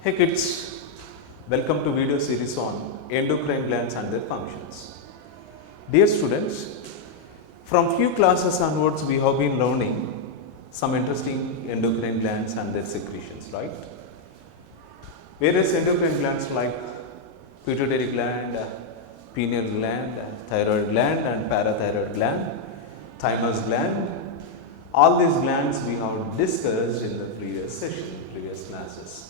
Hey kids, welcome to video series on endocrine glands and their functions. Dear students, from few classes onwards we have been learning some interesting endocrine glands and their secretions, right? Various endocrine glands like pituitary gland, pineal gland, thyroid gland and parathyroid gland, thymus gland, all these glands we have discussed in the previous session, previous classes.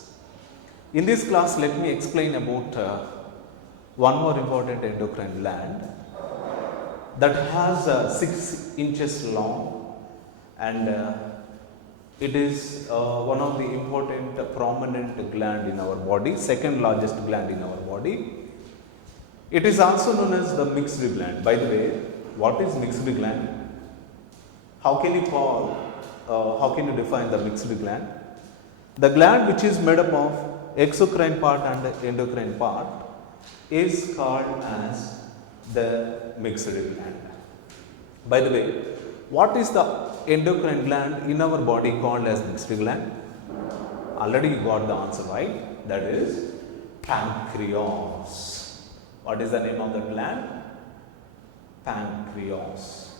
In this class, let me explain about one more important endocrine gland that has 6 inches long, and it is one of the important prominent gland in our body, second largest gland in our body. It is also known as the mixed gland. By the way, what is mixed gland? How can you define the mixed gland? The gland which is made up of exocrine part and endocrine part is called as the mixed gland. By the way, what is the endocrine gland in our body called as mixed gland? Already you got the answer, right? That is pancreas. What is the name of the gland? Pancreas.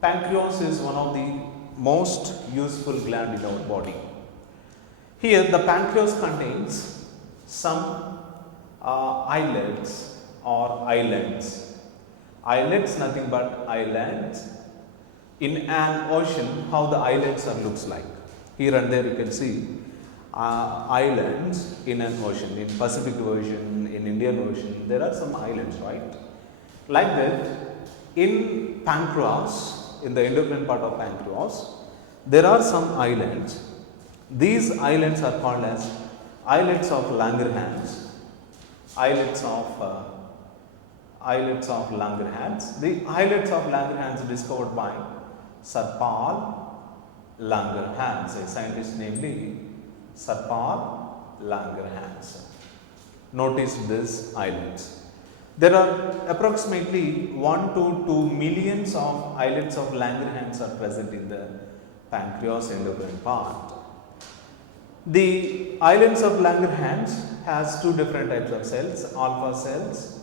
Pancreas is one of the most useful gland in our body. Here the pancreas contains some islets or islands. Islets nothing but islands. In an ocean, how the islands looks like. Here and there you can see islands in an ocean. In Pacific Ocean, in Indian Ocean, there are some islands, right? Like that, in pancreas, in the endocrine part of pancreas, there are some islands. These islands are called as islets of Langerhans. Islets of Langerhans. The islets of Langerhans discovered by Sir Paul Langerhans, a scientist namely Sir Paul Langerhans. Notice these islands. There are approximately 1 to 2 millions of islets of Langerhans are present in the pancreas endocrine part. The islands of Langerhans has 2 different types of cells, alpha cells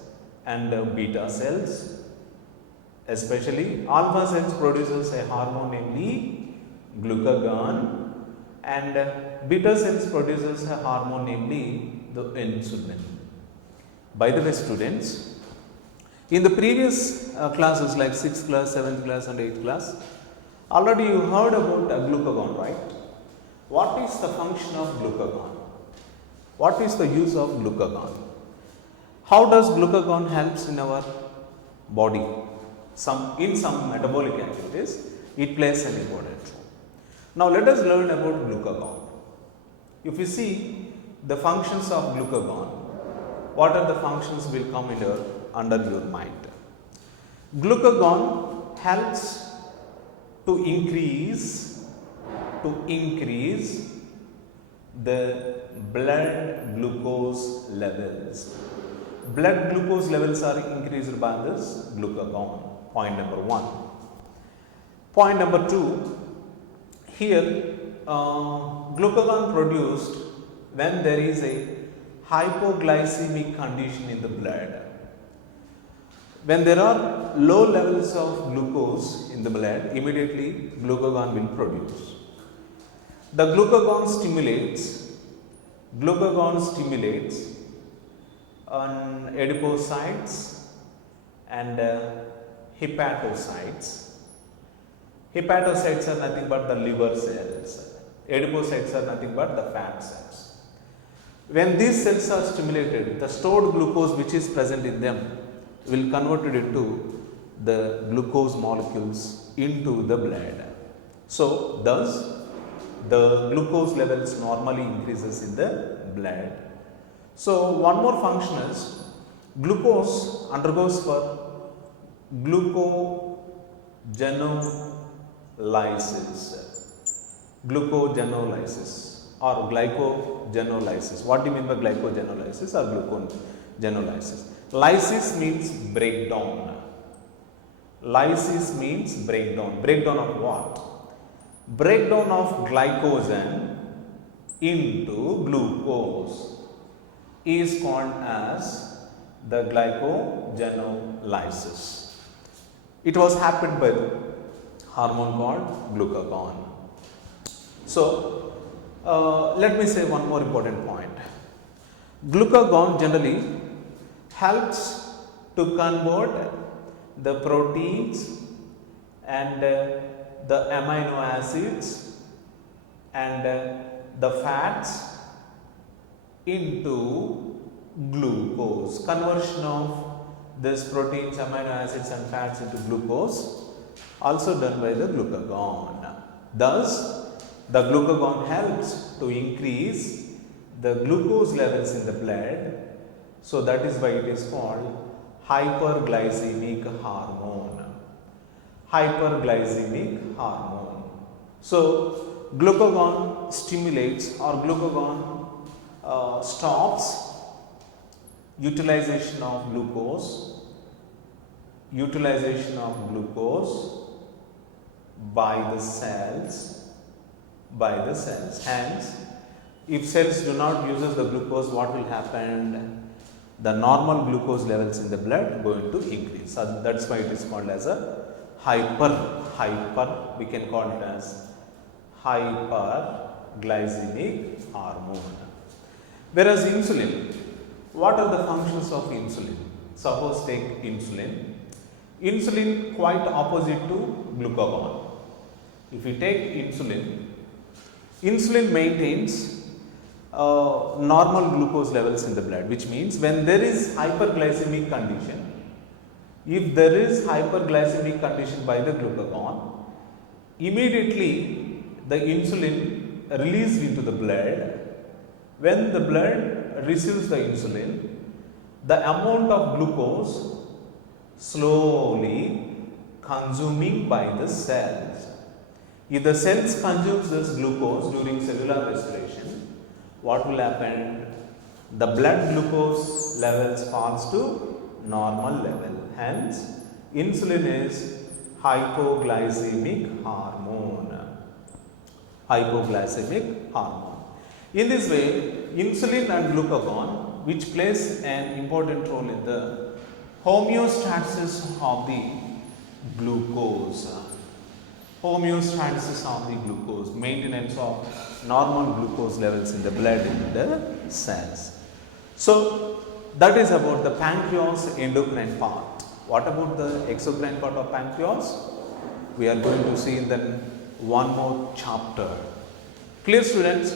and beta cells. Especially alpha cells produces a hormone namely glucagon, and beta cells produces a hormone namely the insulin. By the way, students, in the previous classes like 6th class, 7th class and 8th class, already you heard about glucagon, right? What is the function of glucagon? What is the use of glucagon? How does glucagon helps in our body? In some metabolic activities, it plays an important role. Now let us learn about glucagon. If you see the functions of glucagon, what are the functions will come under your mind? Glucagon helps to increase the blood glucose levels. Blood glucose levels are increased by this glucagon. Point number 1. Point number 2. Here, glucagon produced when there is a hypoglycemic condition in the blood. When there are low levels of glucose in the blood, immediately glucagon will produce. The glucagon stimulates on adipocytes and hepatocytes. Hepatocytes are nothing but the liver cells. Adipocytes are nothing but the fat cells. When these cells are stimulated, the stored glucose which is present in them will convert it into the glucose molecules into the blood. So, thus the glucose levels normally increases in the blood. So, one more function is glucose undergoes for glucogenolysis or glycogenolysis. What do you mean by glycogenolysis or glucogenolysis? Lysis means breakdown. Lysis means breakdown. Breakdown of what? Breakdown of glycogen into glucose is called as the glycogenolysis. It was happened by the hormone called glucagon. So, let me say one more important point. Glucagon generally helps to convert the proteins and the amino acids and the fats into glucose. Conversion of this proteins, amino acids and fats into glucose also done by the glucagon. Thus, the glucagon helps to increase the glucose levels in the blood. So, that is why it is called hyperglycemic hormone. Hyperglycemic hormone. So, glucagon stimulates or glucagon stops utilization of glucose by the cells. Hence, if cells do not use the glucose, what will happen? The normal glucose levels in the blood going to increase. So that's why it is called as a we can call it as hyperglycemic hormone. Whereas insulin, what are the functions of insulin? Suppose take insulin. Insulin quite opposite to glucagon. If we take insulin maintains normal glucose levels in the blood, which means when there is hyperglycemic condition, if there is hyperglycemic condition by the glucagon, immediately the insulin released into the blood. When the blood receives the insulin, the amount of glucose slowly consuming by the cells. If the cells consumes this glucose during cellular respiration, what will happen? The blood glucose levels falls to normal level. Hence, insulin is hypoglycemic hormone. In this way, insulin and glucagon, which plays an important role in the homeostasis of the glucose. Maintenance of normal glucose levels in the blood in the cells. So, that is about the pancreas endocrine part. What about the exocrine part of pancreas? We are going to see in the one more chapter. Clear, students?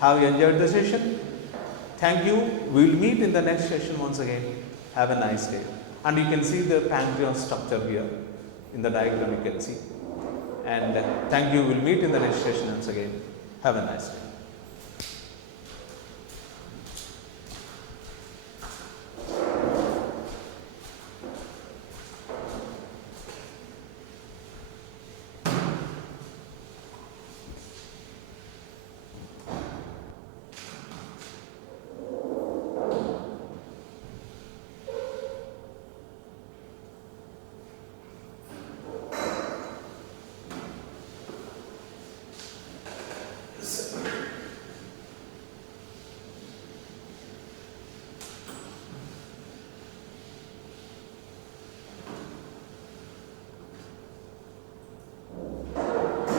Have you enjoyed the session? Thank you. We will meet in the next session once again. Have a nice day. And you can see the pancreas structure here in the diagram. You can see. And thank you. We will meet in the next session once again. Have a nice day.